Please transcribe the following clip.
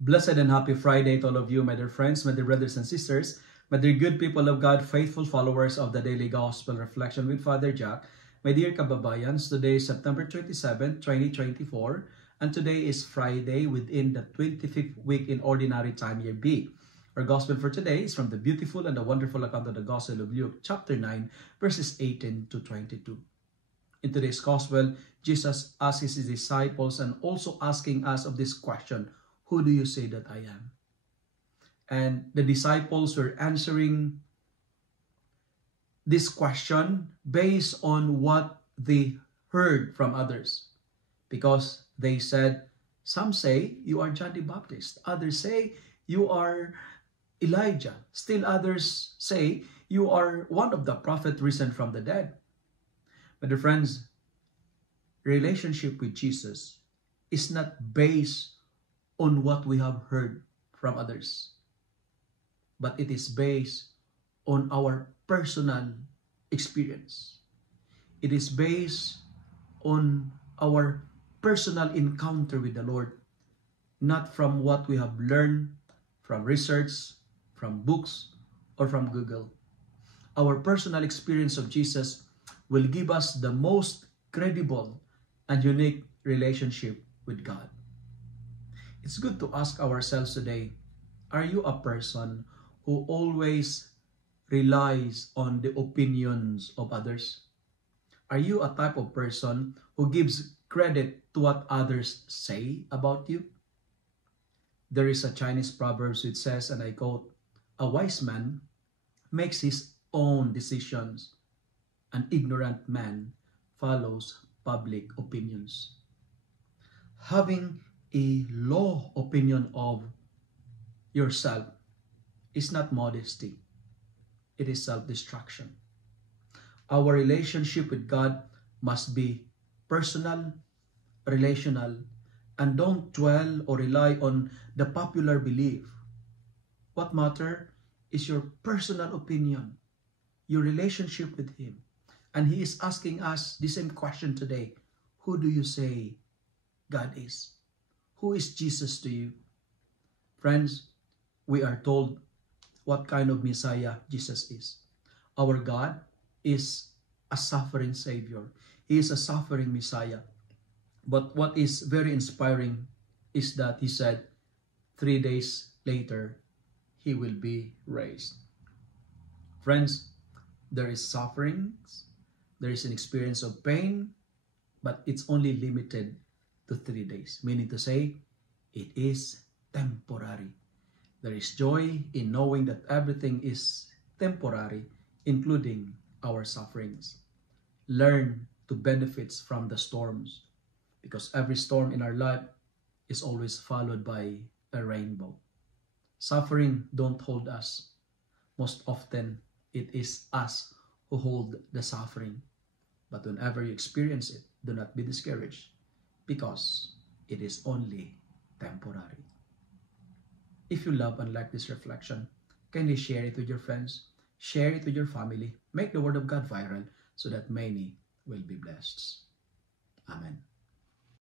Blessed and happy Friday to all of you, my dear friends, my dear brothers and sisters, my dear good people of God, faithful followers of the Daily Gospel Reflection with Father Jack. My dear kababayans, today is September 27, 2024, and today is Friday within the 25th week in Ordinary Time Year B. Our Gospel for today is from the beautiful and the wonderful account of the Gospel of Luke, chapter 9, verses 18 to 22. In today's Gospel, Jesus asks his disciples and also asking us of this question, who do you say that I am? And the disciples were answering this question based on what they heard from others. Because they said, some say you are John the Baptist. Others say you are Elijah. Still others say you are one of the prophets risen from the dead. But dear friends, relationship with Jesus is not based on what we have heard from others, but it is based on our personal experience. It is based on our personal encounter with the Lord, not from what we have learned from research, from books, or from Google. Our personal experience of Jesus will give us the most credible and unique relationship with God. It's good to ask ourselves today, are you a person who always relies on the opinions of others? Are you a type of person who gives credit to what others say about you? There is a Chinese proverb which says, and I quote, "A wise man makes his own decisions. An ignorant man follows public opinions." Having a low opinion of yourself is not modesty. It is self-destruction. Our relationship with God must be personal, relational, and don't dwell or rely on the popular belief. What matters is your personal opinion, your relationship with Him. And He is asking us the same question today. Who do you say God is? Who is Jesus to you? Friends, we are told what kind of Messiah Jesus is. Our God is a suffering Savior. He is a suffering Messiah. But what is very inspiring is that He said, 3 days later, He will be raised. Friends, there is sufferings, there is an experience of pain, but it's only limited to 3 days. Meaning to say, it is temporary. There is joy in knowing that everything is temporary, including our sufferings. Learn to benefit from the storms, because every storm in our life is always followed by a rainbow. Suffering don't hold us. Most often, it is us who hold the suffering. But whenever you experience it, do not be discouraged, because it is only temporary. If you love and like this reflection, kindly share it with your friends, share it with your family, make the Word of God viral so that many will be blessed. Amen.